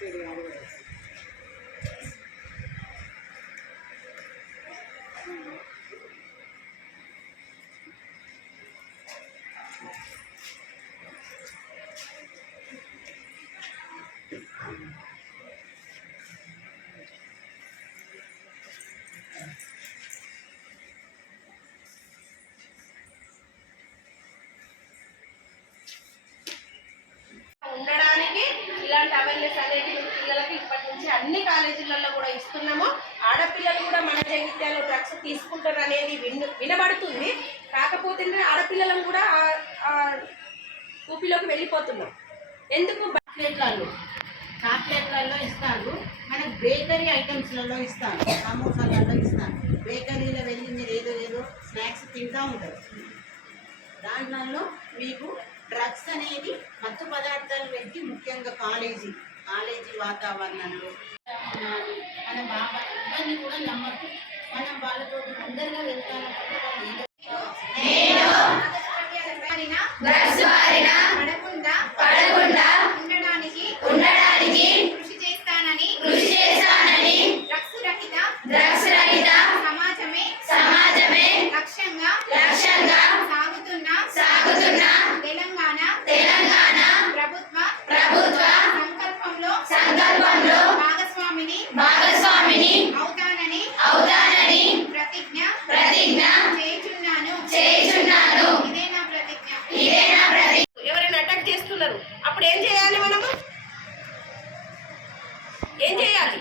这个样子。నుంచి అన్ని కాలేజీలలో కూడా ఇస్తున్నాము. ఆడపిల్లలు కూడా మన జగిత్యాలు డ్రగ్స్ తీసుకుంటారు అనేది విన్ వినబడుతుంది. కాకపోతే ఆడపిల్లలను కూడా ఊపిలోకి వెళ్ళిపోతున్నాం. ఎందుకు చాక్లెట్లలో చాక్లెట్లలో ఇస్తారు. మనకు బేకరీ ఐటమ్స్లలో ఇస్తాను సమోసాలలో ఇస్తాను బేకరీలో వెళ్ళి మీరు ఏదో ఏదో స్నాక్స్ తింటూ ఉంటారు. దాంట్లో మీకు డ్రగ్స్ అనేది మత్తు పదార్థాలు పెట్టి ముఖ్యంగా కాలేజీ కాలేజీ వాతావరణంలో. మన బాబా ఇవన్నీ కూడా నమ్మకం మనం వాళ్ళతో తొందరగా వెళ్తాను ఏం చేయాలి?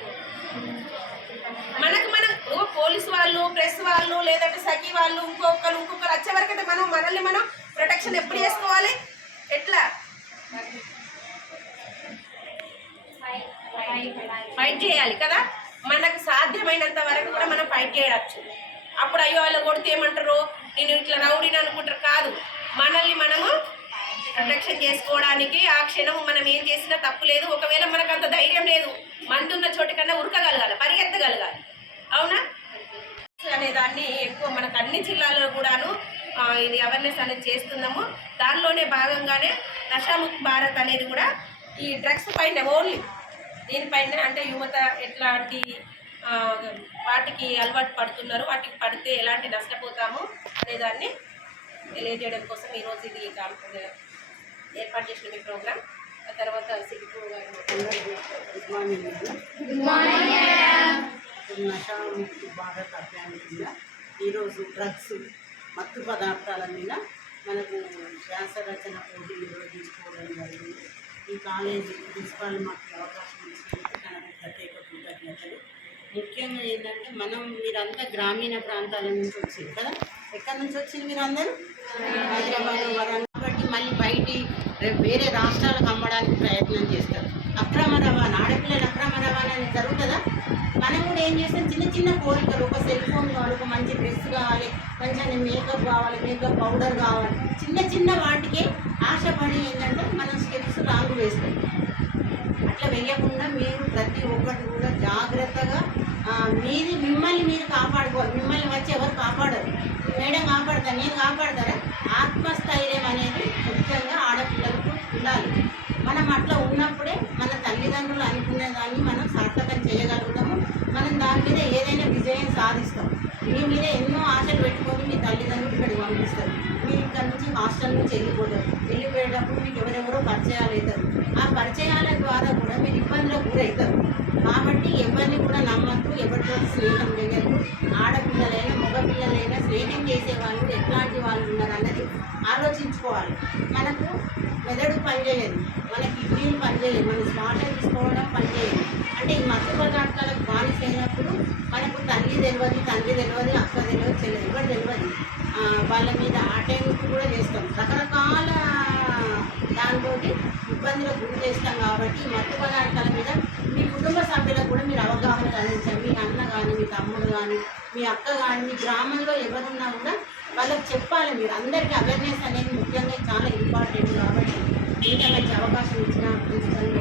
మనకు మనం ఓ పోలీసు వాళ్ళు ప్రెస్ వాళ్ళు లేదంటే సఖీ వాళ్ళు ఇంకొకరు ఇంకొకరు వచ్చే వరకైతే మనం మనల్ని మనం ప్రొటెక్షన్ ఎప్పుడు చేసుకోవాలి? ఎట్లా? ఫైట్ చేయాలి కదా? మనకు సాధ్యమైనంత వరకు కూడా మనం ఫైట్ చేయవచ్చు అప్పుడు అయ్యో వాళ్ళు కొడితే ఏమంటారు? నేను ఇట్లా రౌడీని అనుకుంటారు. కాదు. మనల్ని మనము ప్రొటెక్షన్ చేసుకోవడానికి ఆ క్షణం మనం ఏం చేసినా తప్పు లేదు. ఒకవేళ మనకు అంత ధైర్యం లేదు. మందున్న ఉన్న కన్నా ఉరకగలగాలి పరిగెత్తగలగాలి. అవునా? అనే దాన్ని ఎక్కువ మనకు అన్ని జిల్లాల్లో కూడాను ఇది అవేర్నెస్ అనేది చేస్తున్నాము. దానిలోనే భాగంగానే నషాముక్ భారత్ అనేది కూడా ఈ డ్రగ్స్ పైన ఓన్లీ దీనిపైన అంటే యువత ఎట్లాంటి వాటికి అలవాటు పడుతున్నారు వాటికి పడితే ఎలాంటి నష్టపోతాము అనేదాన్ని తెలియజేయడం కోసం ఈరోజు ఇది ఏర్పాటు చేసిన మీ ప్రోగ్రామ్ తర్వాత సిగ్గు గారు గుడ్ మార్నింగ్. నషాముక్తి భారత్ అభియాన్ కింద ఈరోజు డ్రగ్స్ మత్తు పదార్థాల మీద మనకు శ్వాస రచన పోటీ నిర్వహించుకోవడం జరిగింది. ఈ కాలేజీ ప్రిన్సిపాల్ మాకు అవకాశం ఇచ్చినందుకు తనకు ప్రత్యేక కృతజ్ఞతలు. ముఖ్యంగా ఏంటంటే మనం మీరంతా గ్రామీణ ప్రాంతాల నుంచి వచ్చారు కదా? ఎక్కడి నుంచి వచ్చింది మీరు అందరూ హైదరాబాద్ వరంగల్. కాబట్టి మళ్ళీ బయటి వేరే రాష్ట్రాలకు అమ్మడానికి ప్రయత్నం చేస్తారు. అక్రమ రవాణా ఆడపిల్లల అక్రమ రవాణా అనేది జరుగుతుందా? మనం కూడా ఏం చేస్తాం? చిన్న చిన్న కోరికలు ఒక సెల్ ఫోన్ కావాలి ఒక మంచి డ్రెస్ కావాలి మంచి మేకప్ కావాలి మేకప్ పౌడర్ కావాలి. చిన్న చిన్న వాటికే ఆశపడి ఏంటంటే మనం స్టెప్స్ రాంగ్ వేస్తాం అట్లా వేయకుండా మీరు ప్రతి ఒక్కటి కూడా జాగ్రత్తగా మీది మిమ్మల్ని మీరు కాపాడుకోవాలి. మిమ్మల్ని వచ్చి ఎవరు కాపాడరు? మేడం కాపాడతారు నేను కాపాడతారా? ఆత్మస్థైర్యం అనేది ముఖ్యంగా ఆడపిల్ల ఉండాలి. మనం అట్లా ఉన్నప్పుడే మన తల్లిదండ్రులు అనుకునే దాన్ని మనం సార్థకం చేయగలుగుతాము. మనం దాని మీద ఏదైనా విజయం సాధిస్తాం. మీ మీద ఎన్నో ఆశలు పెట్టుకొని మీ తల్లిదండ్రులు ఇక్కడికి పంపిస్తారు మీరు ఇక్కడ నుంచి హాస్టల్ నుంచి వెళ్ళిపోతారు. వెళ్ళిపోయేటప్పుడు మీకు ఎవరెవరో పరిచయాలు అవుతారు. ఆ పరిచయాల ద్వారా కూడా మీరు ఇబ్బందులకు గురవుతారు. కాబట్టి ఎవరిని కూడా నమ్మద్దు ఎవరితో స్నేహం చేయద్దు. ఆడపిల్లలైనా మగపిల్లలైనా స్నేహం చేసే వాళ్ళు ఎట్లాంటి వాళ్ళు ఉన్నారు అన్నది ఆలోచించుకోవాలి. మనకు మెదడు పనిచేయదు. మన కిడ్నీలు పనిచేయదు. మన స్మార్ట్ తీసుకోవడం పనిచేయదు. అంటే ఈ మత్తు పదార్థాలకు బానిస అయినప్పుడు మనకు తల్లి తెలియదు తండ్రి తెలియదు అక్క తెలియదు తెలియదు ఎవరు తెలియదు. వాళ్ళ మీద అటెంప్ట్ కూడా చేస్తాం. రకరకాల దాంతో ఇబ్బందులకు గురి చేస్తాం కాబట్టి మత్తు పదార్థాల మీద మీ కుటుంబ సభ్యులకు కూడా మీరు అవగాహన కలిగించండి మీ అన్న కానీ మీ తమ్ముడు కానీ మీ అక్క కానీ మీ గ్రామంలో ఎవరున్నా కూడా వాళ్ళకి చెప్పాలి మీరు. అందరికీ అవేర్నెస్ అనేది ముఖ్యంగా చాలా ఇంపార్టెంట్ కాబట్టి ఇంకా మంచి అవకాశం ఇచ్చిన ప్రిన్సిపల్